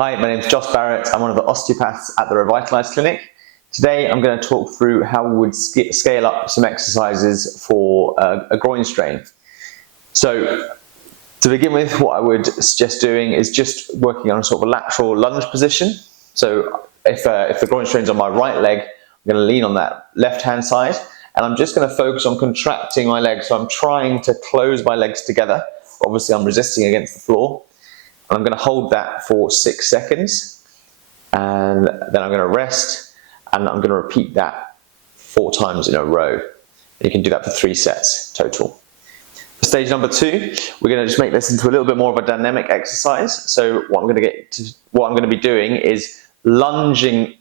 Hi, my name is Barrett. I'm one of the osteopaths at the Revitalize Clinic. Today I'm going to talk through how we would scale up some exercises for a groin strain. So to begin with, what I would suggest doing is just working on a sort of a lateral lunge position. So if the groin strain's on my right leg, I'm going to lean on that left hand side and I'm just going to focus on contracting my legs. So I'm trying to close my legs together. Obviously I'm resisting against the floor. And I'm going to hold that for 6 seconds and then I'm going to rest and I'm going to repeat that 4 times in a row. You can do that for 3 sets total. For stage number 2, we're going to just make this into a little bit more of a dynamic exercise. So what I'm going to be doing is lunging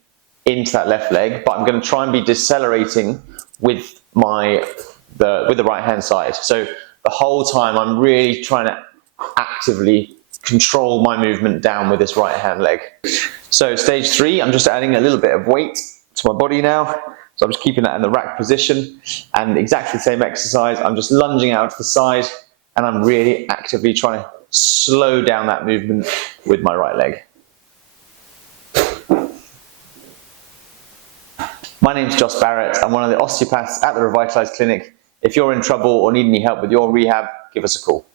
into that left leg, but I'm going to try and be decelerating with the right hand side. So the whole time I'm really trying to actively control my movement down with this right hand leg. So stage 3, I'm just adding a little bit of weight to my body now. So I'm just keeping that in the rack position and exactly the same exercise. I'm just lunging out to the side and I'm really actively trying to slow down that movement with my right leg. My name's Barrett. I'm one of the osteopaths at the Revitalize Clinic. If you're in trouble or need any help with your rehab, give us a call.